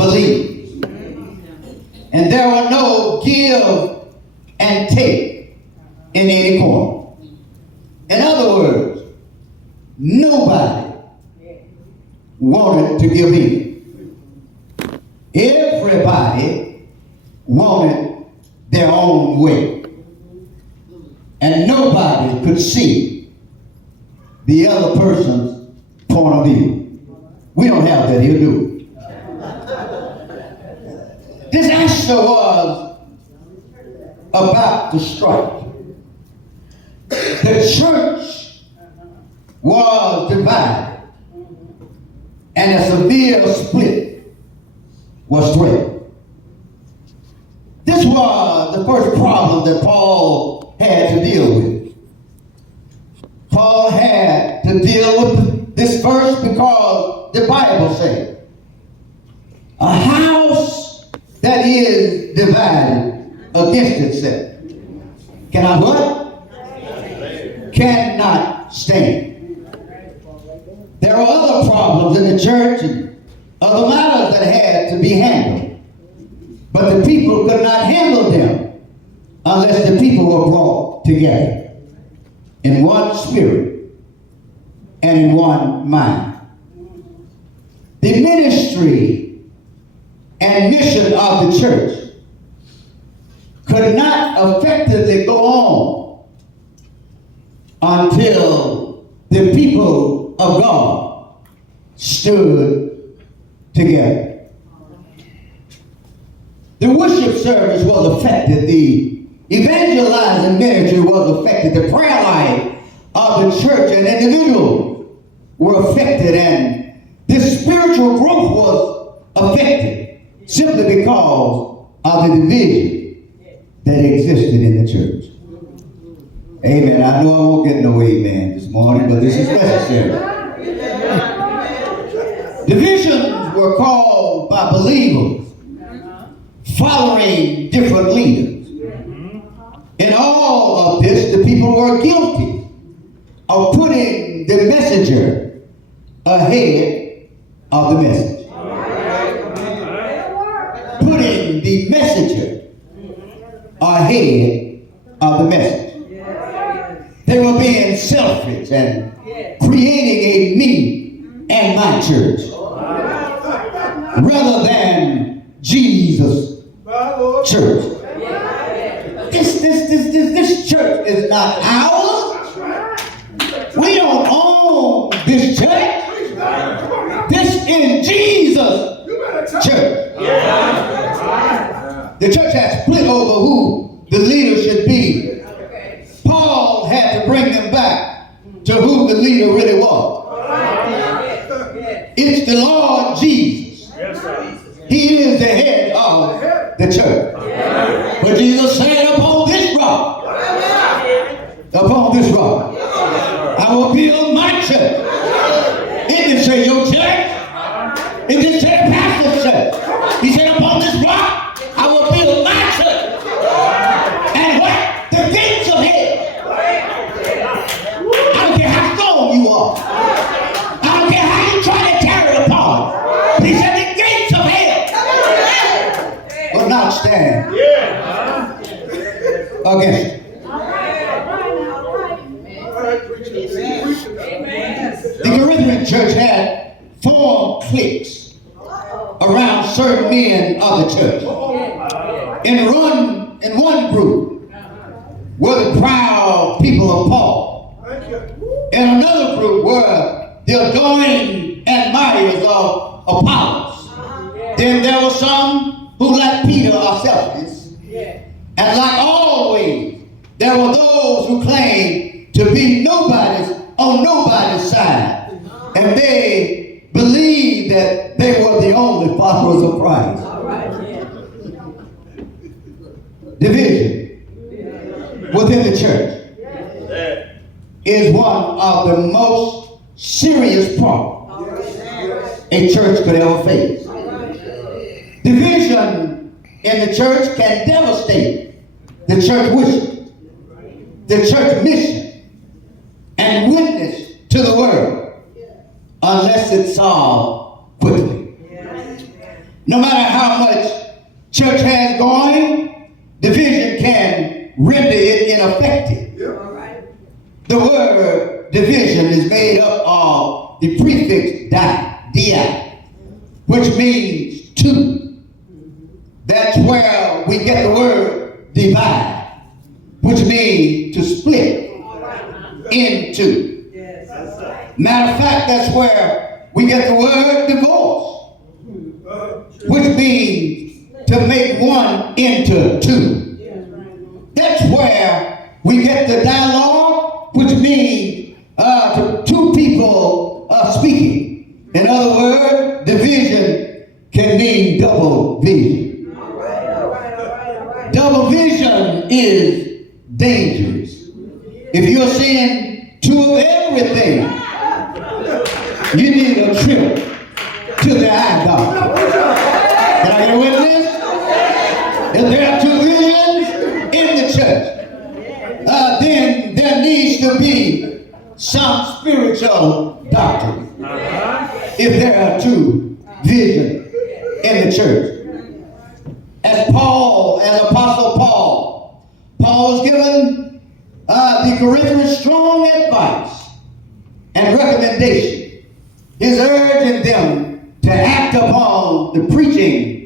believers. And there were no give and take in any corner. In other words, nobody wanted to give in. Everybody wanted their own way. And nobody could see the other person's point of view. We don't have that here, do we? Disaster was about to strike. The church was divided, and a severe split was threatened. This was the first problem that Paul had to deal with. Paul had to deal with this first because the Bible says, a house that is divided against itself cannot what? Cannot stand. There are other problems in the church and other matters that had to be handled. But the people could not handle them unless the people were brought together in one spirit and in one mind. The ministry and mission of the church could not effectively go on until the people of God stood together. The worship service was affected. The evangelizing ministry was affected. The prayer life of the church and individuals were affected, and this spiritual growth was affected simply because of the division that existed in the church. Amen. I know I won't get no amen this morning, but this is necessary. Divisions were caused by believers following different leaders. In all of this, the people were guilty of putting the messenger ahead of the message. Putting the messenger ahead of the message. They were being selfish and creating a me and my church rather than Jesus' church. This church is not ours. We don't own this church. This is Jesus' church. The church has split over who the leader should be. Paul had to bring them back to who the leader really was. It's the Lord Jesus. He is the head of the church. But Jesus said, upon this rock, I will build my church. It didn't say your church. It didn't say the pastor's church. He said, upon this rock, I will build my church. And what? The gates of hell. I don't care how strong you are. I don't care how you try to tear it apart. But he said the gates of hell will not stand against it. The Corinthian church had 4 cliques around certain men of the church. In one group were the proud people of Paul. In another group were the adoring admirers of Apollos. Then there were some who, like Peter, are selfish. And like always, there were those who claimed to be on nobody's side. And they believed that they were the only followers of Christ. Division within the church is one of the most serious problems a church could ever face. Division in the church can devastate the church worship, the church mission, and witness to the world unless it's solved quickly. No matter how much church has going, division can render it ineffective. The word division is made up of the prefix di, which means two. That's where we get the word divide, which means to split into. Matter of fact, that's where we get the word divorce, which means to make one into two. That's where we get the dialogue, which means two people speaking. In other words, division can mean double vision. Double vision is dangerous. If you're seeing two of everything, you need a trip to the eye doctor. Can I get a witness? If there are two visions in the church, then there needs to be some spiritual doctrine. If there are two visions in the church. As Apostle Paul was given the Corinthians strong advice and recommendation. He's urging them to act upon the preaching